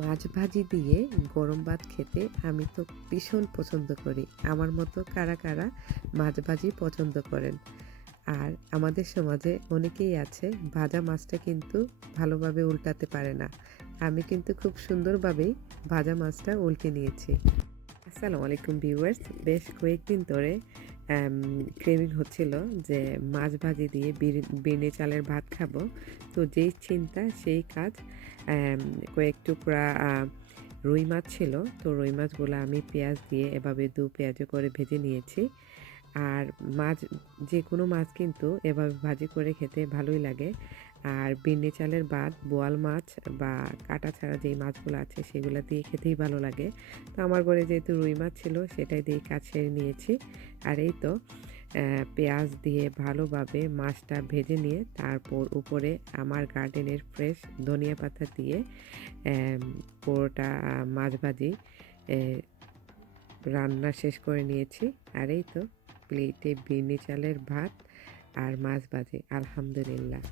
মাছ ভাজি দিয়ে গরম ভাত খেতে আমি তো ভীষণ পছন্দ করি। আমার মতো কারা কারা মাছ ভাজি পছন্দ করেন? আর আমাদের সমাজে অনেকেই আছে ভাজা মাছটা কিন্তু ভালোভাবে উল্টাতে পারে না। আমি কিন্তু খুব সুন্দরভাবেই ভাজা মাছটা উল্টে নিয়েছি। আসসালামু আলাইকুম ভিউয়ার্স, বেশ কয়েকদিন ধরে ক্রেভিং হচ্ছিল যে মাছ ভাজি দিয়ে বিরিয়ানি চালের ভাত খাবো। তো যেই চিন্তা সেই কাজ। কয়েক টুকরা রুই মাছ ছিল, তো রুই মাছগুলো আমি পেঁয়াজ দিয়ে এভাবে দু পেঁয়াজে করে ভেজে নিয়েছি। আর মাছ, যে কোনো মাছ কিন্তু এভাবে ভাজি করে খেতে ভালোই লাগে। আর বিন্নি চালের ভাত, বোয়াল মাছ বা কাটা ছাড়া যেই মাছগুলো আছে সেগুলো দিয়ে খেতেই ভালো লাগে। তো আমার ঘরে যেহেতু রুই মাছ ছিল সেটাই দিয়ে কাজ সেরে নিয়েছি। আর এই তো পেঁয়াজ দিয়ে ভালোভাবে মাছটা ভেজে নিয়ে তারপর উপরে আমার গার্ডেনের ফ্রেশ ধনিয়া পাতা দিয়ে পুরোটা মাছ ভাজি রান্না শেষ করে নিয়েছি। আর এই তো প্লেটে বিন্নি চালের ভাত আর মাছ ভাজি, আলহামদুলিল্লাহ।